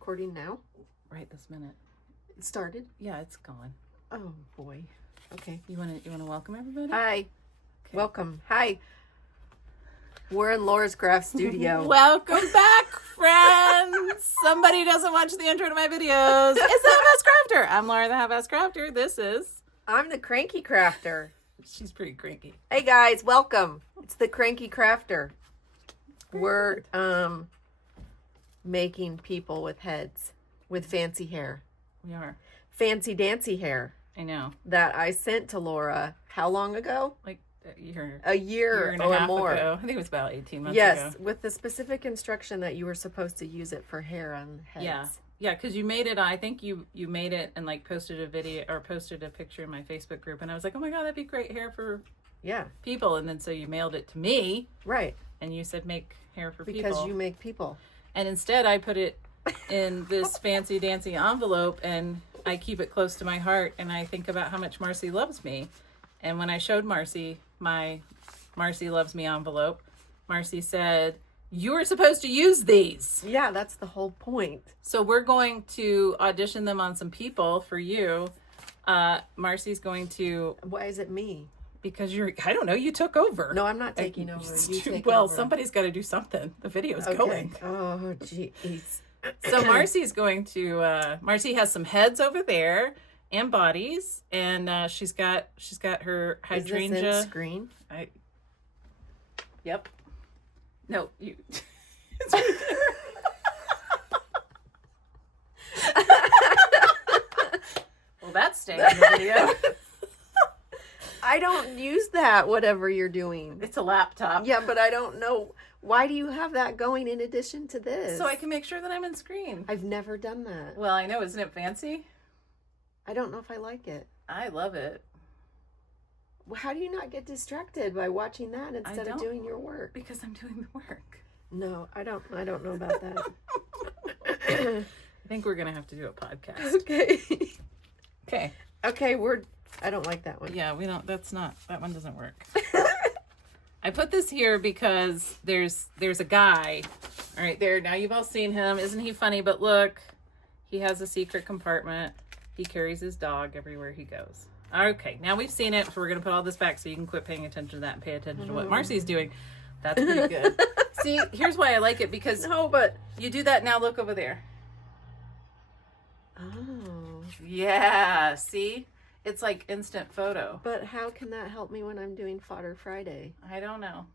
recording now? Right this minute. It started? Yeah, it's going. Oh boy. Okay. You wanna welcome everybody? Hi. Okay. Welcome. Hi. We're in Laura's craft studio. Welcome back, friends. Somebody doesn't watch the intro to my videos. It's the Halfass Crafter. I'm Laura, the Halfass Crafter. This is... I'm the Cranky Crafter. She's pretty cranky. Hey guys, welcome. It's the Cranky Crafter. We're making people with heads with fancy hair. We are. Fancy dancy hair. I know. That I sent to Laura how long ago? Like a year. A year and or a half more. ago. I think it was about 18 months ago. Yes, with the specific instruction that you were supposed to use it for hair on heads. Yeah. Yeah, because you made it, I think you made it and like posted a video or posted a picture in my Facebook group. And I was like, oh my God, that'd be great hair for people. And then so you mailed it to me. Right. And you said make hair for people. Because you make people. And instead I put it in this fancy dancy envelope and I keep it close to my heart. And I think about how much Marcy loves me. And when I showed Marcy my Marcy Loves Me envelope, Marcy said, you were supposed to use these. Yeah, that's the whole point. So we're going to audition them on some people for you. Marcy's going to... Why is it me? Because I don't know, you took over. No, I'm not taking over. You take well, over. Somebody's got to do something. The video's going. Oh, jeez. So Marcy's going to... Marcy has some heads over there and bodies. And she's got her hydrangea. Is this in screen? Yep. No, you. It's right there. Well, that's staying in the video. I don't use that, whatever you're doing. It's a laptop. Yeah, but I don't know. Why do you have that going in addition to this? So I can make sure that I'm in screen. I've never done that. Well, I know. Isn't it fancy? I don't know if I like it. I love it. Well, how do you not get distracted by watching that instead of doing your work? Because I'm doing the work. No, I don't know about that. I think we're gonna have to do a podcast. Okay. I don't like that one. Yeah, we don't. That one doesn't work. I put this here because there's a guy. All right, there. Now you've all seen him. Isn't he funny? But look, he has a secret compartment. He carries his dog everywhere he goes. Okay, now we've seen it, so we're gonna put all this back so you can quit paying attention to that and pay attention to what Marcy's doing. That's pretty good. See, here's why I like it, because you do that now. Look over there. Oh. Yeah, see? It's like instant photo. But how can that help me when I'm doing Fodder Friday? I don't know.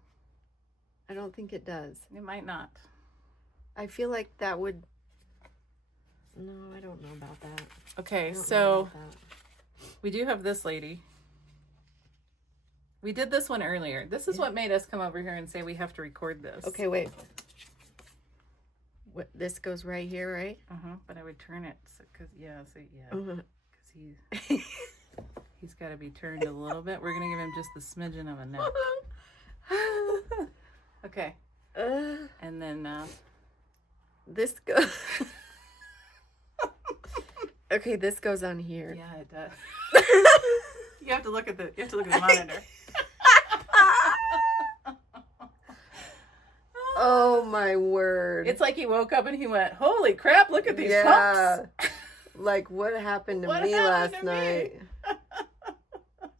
I don't think it does. It might not. I feel like that would... No, I don't know about that. Okay, so we do have this lady. We did this one earlier. This is what made us come over here and say we have to record this. Okay, wait. What, this goes right here, right? But I would turn it because he's got to be turned a little bit. We're gonna give him just the smidgen of a neck. Okay. And then this goes. Okay, this goes on here. Yeah, it does. You have to look at the monitor. Oh my word. It's like he woke up and he went, holy crap, look at these pumps. Like what happened to me last night?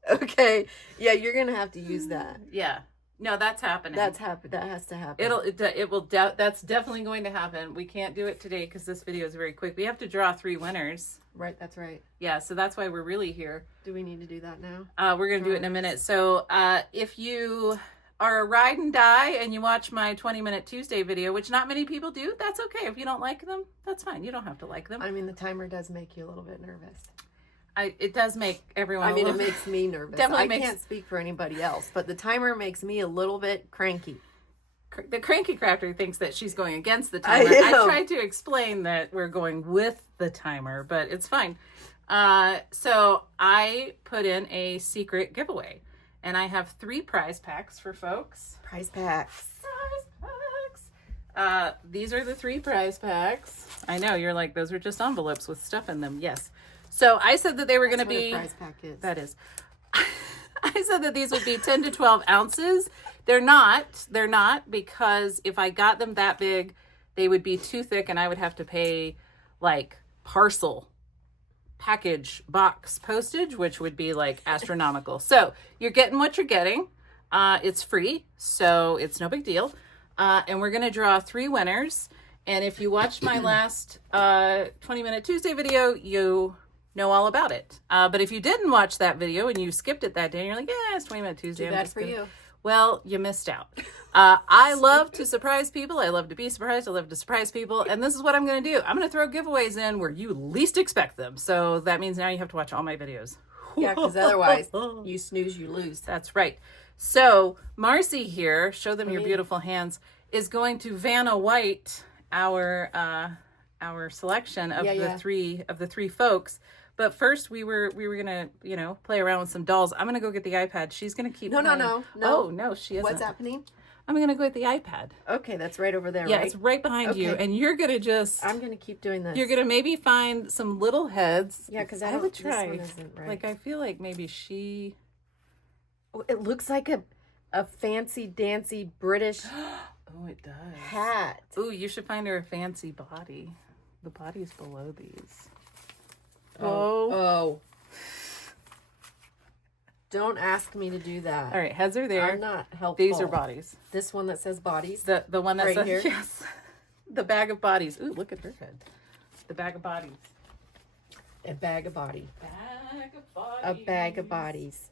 Okay. Yeah, you're going to have to use that. Yeah. No, that's happening. That has to happen. It will that's definitely going to happen. We can't do it today because this video is very quick. We have to draw 3 winners. Right, that's right. Yeah, so that's why we're really here. Do we need to do that now? We're going to do it in a minute. So if you are a ride and die and you watch my 20-minute Tuesday video, which not many people do, that's okay. If you don't like them, that's fine. You don't have to like them. I mean, the timer does make you a little bit nervous. It does make everyone it makes me nervous. Definitely I can't speak for anybody else, but the timer makes me a little bit cranky. The Cranky Crafter thinks that she's going against the timer. I tried to explain that we're going with the timer, but it's fine. So I put in a secret giveaway, and I have 3 prize packs for folks. Prize packs. These are the 3 prize packs. I know, you're like, those are just envelopes with stuff in them. Yes. So I said that they were going to be... That's what a prize pack is. That is. I said that these would be 10 to 12 ounces. They're not because if I got them that big, they would be too thick and I would have to pay like parcel package box postage, which would be like astronomical. So you're getting what you're getting. It's free, so it's no big deal. And we're going to draw 3 winners. And if you watched my last 20-minute Tuesday video, you know all about it. But if you didn't watch that video and you skipped it that day, and you're like, yeah, it's 20-minute Tuesday. Too bad for you. Well, you missed out. I love to surprise people. I love to be surprised. I love to surprise people. And this is what I'm going to do. I'm going to throw giveaways in where you least expect them. So that means now you have to watch all my videos. Yeah, because otherwise you snooze, you lose. That's right. So Marcy here, show them your beautiful hands, is going to Vanna White our selection of the three folks. But first we were gonna, play around with some dolls. I'm gonna go get the iPad. She's gonna keep No. Oh no, she isn't. What's happening? I'm gonna go get the iPad. Okay, that's right over there, Yeah, right? it's right behind you. And you're gonna I'm gonna keep doing this. You're gonna maybe find some little heads. Yeah, because I would try. This one isn't right. Like, I feel like maybe she... Oh, it looks like a fancy dancy British Oh, it does. hat. Ooh, you should find her a fancy body. The body's below these. Oh. Don't ask me to do that. All right, heads are there. I'm not helpful. These are bodies. This one that says bodies. The one that right says here. Yes. The bag of bodies. Ooh, look at her head. The bag of bodies. A bag of body. Bag of bodies. A bag of bodies.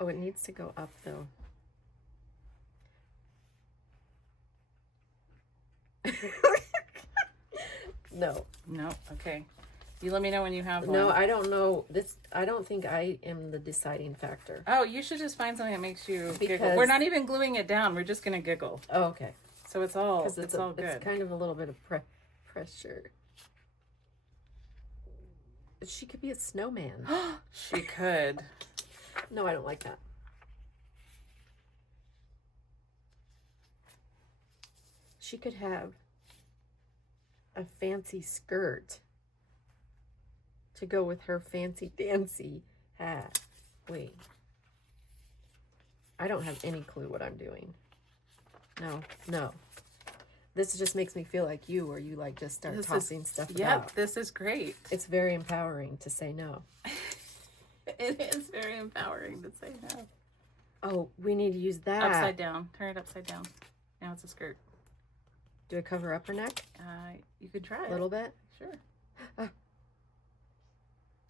Oh, it needs to go up though. No. No. Okay. You let me know when you have one. No, I don't know. I don't think I am the deciding factor. Oh, you should just find something that makes you giggle. Because- We're not even gluing it down. We're just gonna giggle. Oh, okay. So it's all Because it's all good. It's kind of a little bit of pressure. She could be a snowman. She could. No, I don't like that. She could have a fancy skirt to go with her fancy dancy hat. Wait. I don't have any clue what I'm doing. No. This just makes me feel like you, where you like just start tossing stuff about. Yep, this is great. It's very empowering to say no. It is very empowering to say no. Oh, we need to use that. Upside down. Turn it upside down. Now it's a skirt. Do I cover up her neck? You could try it. A little bit? Sure. Do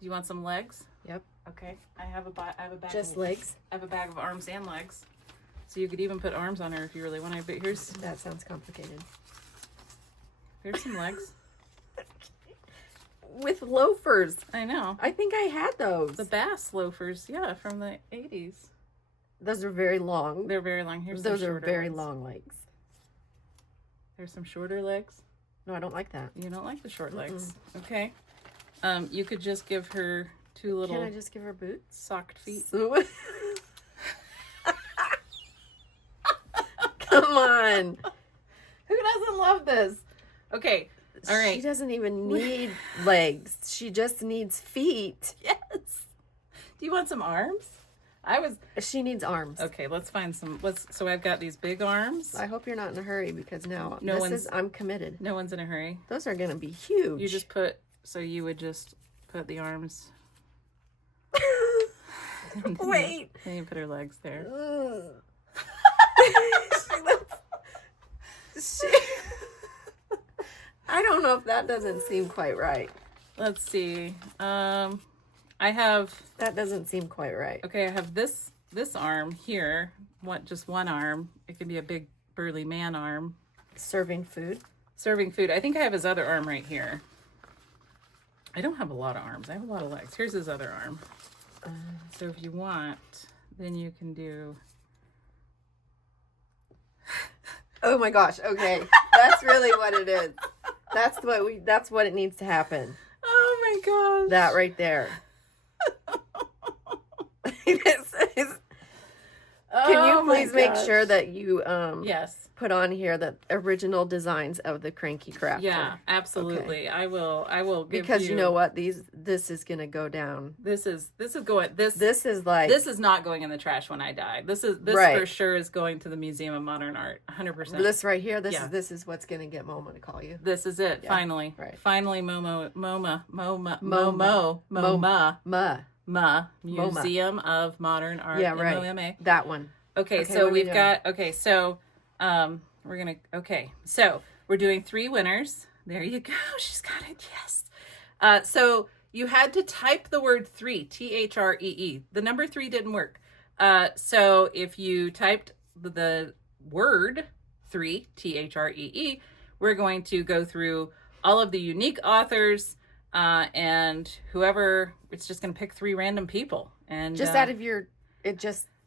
you want some legs? Yep. Okay. I have a bag. Just legs? I have a bag of arms and legs. So you could even put arms on her if you really wanted. But here's That sounds complicated. some legs. With loafers. I know. I think I had those. The bass loafers, yeah, from the 80s. Those are very long. They're very long. Here's Those some are shorter very ones. long legs. There's some shorter legs. No, I don't like that. You don't like the short legs. Okay. You could just give her 2 little Can I just give her boots? socked feet. Come on. Who doesn't love this? Okay. All right. She doesn't even need legs. She just needs feet. Yes. Do you want some arms? She needs arms. Okay, let's find some. So I've got these big arms. I hope you're not in a hurry, because now No I'm committed. No one's in a hurry. Those are going to be huge. You would just put the arms. Wait. Then you put her legs there. I don't know if that doesn't seem quite right. Let's see. I have. That doesn't seem quite right. Okay, I have this arm here. Just one arm. It could be a big burly man arm. Serving food. Serving food. I think I have his other arm right here. I don't have a lot of arms. I have a lot of legs. Here's his other arm. So if you want, then you can do. Oh my gosh. Okay. That's really what it is. That's what it needs to happen. Oh my gosh. That right there. Can you my please make gosh. sure that you Yes. put on here the original designs of the Cranky Crafter? Yeah, absolutely. I will give Because you know what? This is gonna go down. This is not going in the trash when I die. This Right. for sure is going to the Museum of Modern Art. 100%. This right here, this is what's gonna get Momo to call you. This is it. Yeah. Finally. Right. Finally, Museum of Modern Art. Yeah, right. MOMA. That one. Okay, Okay, so what are we we've got, so we're doing 3 winners. There you go. She's got it. Yes. So you had to type the word 3, THREE. The number 3 didn't work. So if you typed the word 3, THREE, we're going to go through all of the unique authors, and whoever, it's just going to pick 3 random people. And Just out of your,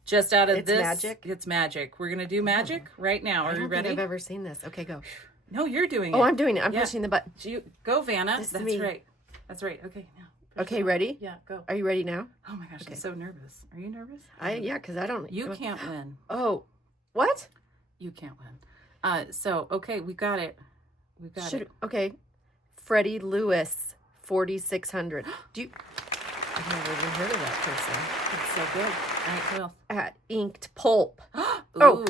just out of it's this, magic? It's magic. We're gonna do magic right now. Are you ready? Think I've ever seen this. Okay, go. No, you're doing it. Oh, I'm doing it. I'm Yeah. pushing the button. You go, Vanna. This is That's me. right. That's right. Okay, now. Okay, ready? Yeah, go. Are you ready now? Oh my gosh, Okay. I'm so nervous. Are you nervous? Because I don't. You can't win. Oh, what? You can't win. So okay, we got it. We got it. Okay, Freddie Lewis, 4600. Do you? I've never even heard of that person. It's so good. All right, who else? At Inked Pulp. Ooh.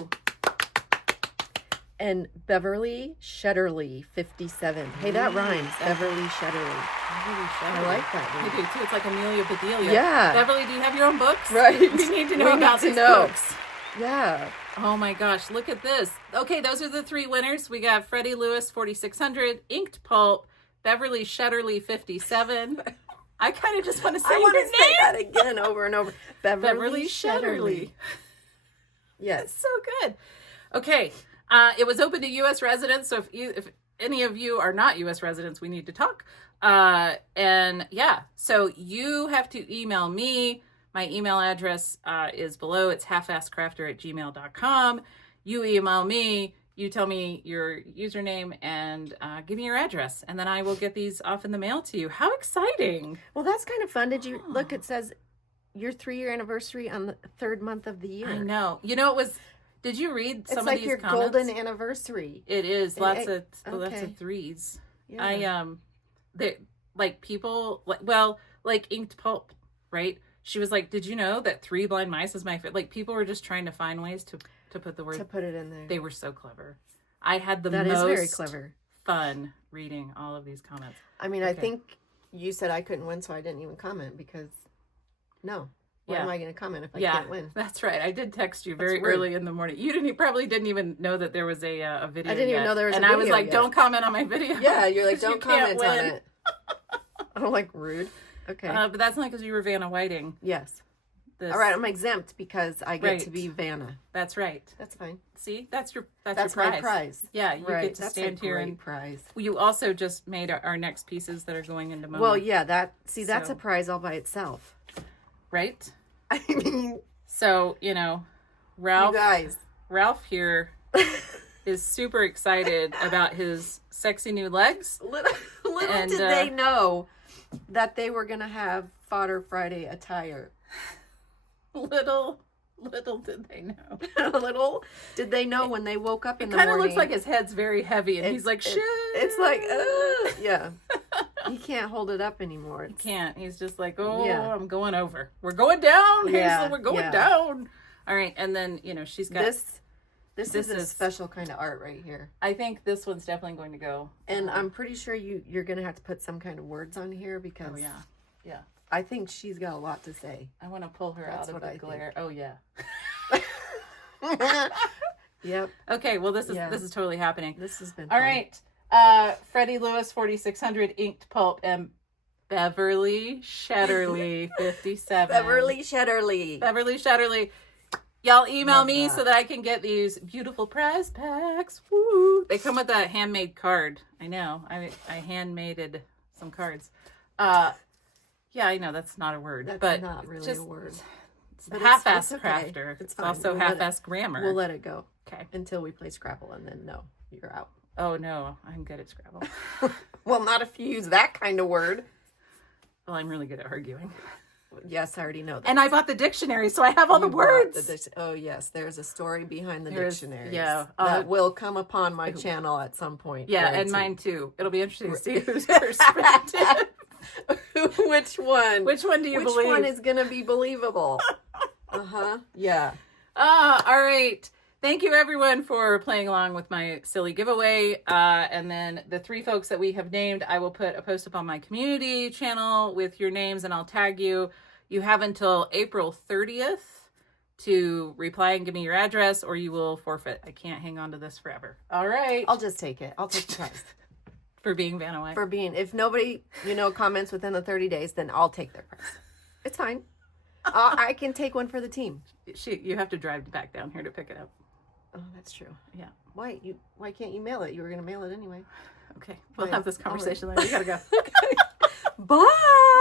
And Beverly Shutterly, 57. Hey, that rhymes. Beverly Shutterly. I like that I one. do too. It's like Amelia Bedelia. Yeah. Beverly, do you have your own books? Right. We need to know about these books. Yeah. Oh my gosh, look at this. Okay, those are the 3 winners. We got Freddie Lewis, 4600, Inked Pulp, Beverly Shutterly, 57. I kind of just want to say I want your to say name. that again over and over. Beverly Shutterly. Yes. It's so good. Okay, it was open to U.S. residents, so if any of you are not U.S. residents, we need to talk. And yeah, so you have to email me. My email address is below. It's halfasscrafter@gmail.com. You email me. You tell me your username and give me your address, and then I will get these off in the mail to you. How exciting! Well, that's kind of fun. Did you look? It says your 3-year anniversary on the 3rd month of the year. I know. You know, it was. Did you read some It's of like these your comments? golden anniversary. It is lots of okay. 3s. Yeah. They like people like Inked Pulp, right? She was like, "Did you know that 3 blind mice is my favorite?" Like people were just trying to find ways to put the word to put it in there. They were so clever. I had the That most is very clever. fun reading all of these comments. I mean, Okay. I think you said I couldn't win, so I didn't even comment because why am I going to comment if I can't win? That's right. I did text you very That's rude. early in the morning. You probably didn't even know that there was a video. I didn't even know there was and a I video was like, yet. "Don't comment on my video." Yeah, you're like, 'cause you don't can't comment on win. it. I'm like, rude. Okay. But that's not because you were Vanna Whiting. Yes. This. All right, I'm exempt because I get to Right. be Vanna. That's right. That's fine. See, that's your That's your my prize. Yeah, you Right. get to That's stand a here great and prize. you also just made our next pieces that are going into MoMA. Well, yeah, that's So- a prize all by itself. right? I mean, So, you you guys. Ralph here is super excited about his sexy new legs. Little And, did they know that they were going to have Fodder Friday attire. Little did they know. Little did they know when they woke up in It the kind morning. of looks like his head's very heavy and he's like, shit. It's like, yeah. He can't hold it up anymore. He can't. He's just like, oh, Yeah. I'm going over. We're going down, Yeah, Hazel. We're going yeah. down. All right. And then, she's got... This is a special kind of art right here. I think this one's definitely going to go. And I'm pretty sure you're going to have to put some kind of words on here because Oh, yeah. Yeah. I think she's got a lot to say. I want to pull her That's out of what the I glare. Oh, yeah. Yep. Okay. Well, this is totally happening. This has been All fun. right. Freddie Lewis, 4600, Inked Pulp, and Beverly Shutterly, 57. Beverly Shutterly. Beverly Shutterly. Y'all email Love me that. so that I can get these beautiful prize packs. Woo! They come with a handmade card. I know. I handmadeed some cards. Yeah, I know that's not a word, That's but not really just, a word. It's But half-ass it's okay. crafter. It's It's fine. also We'll let half-ass grammar. We'll let it go Okay. until we play Scrabble, and then no, you're out. Oh no, I'm good at Scrabble. Well, not if you use that kind of word. Well, I'm really good at arguing. Yes, I already know that. And I bought the dictionary, so I have all the words. Oh, yes. There's a story behind the There's- dictionaries. yeah, that will come upon my channel at some point. Yeah, Guaranteed. and mine too. It'll be interesting to see whose perspective. Which one? Which one do you believe? Which one is going to be believable? Yeah. All right. Thank you, everyone, for playing along with my silly giveaway. And then the 3 folks that we have named, I will put a post up on my community channel with your names, and I'll tag you. You have until April 30th to reply and give me your address, or you will forfeit. I can't hang on to this forever. All right. I'll just take it. I'll take the prize. For being Vanna White. If nobody, comments within the 30 days, then I'll take their prize. It's fine. I can take one for the team. You have to drive back down here to pick it up. Oh, that's true. Yeah. Why can't you mail it? You were going to mail it anyway. Okay. We'll have this conversation later. We gotta go. Bye.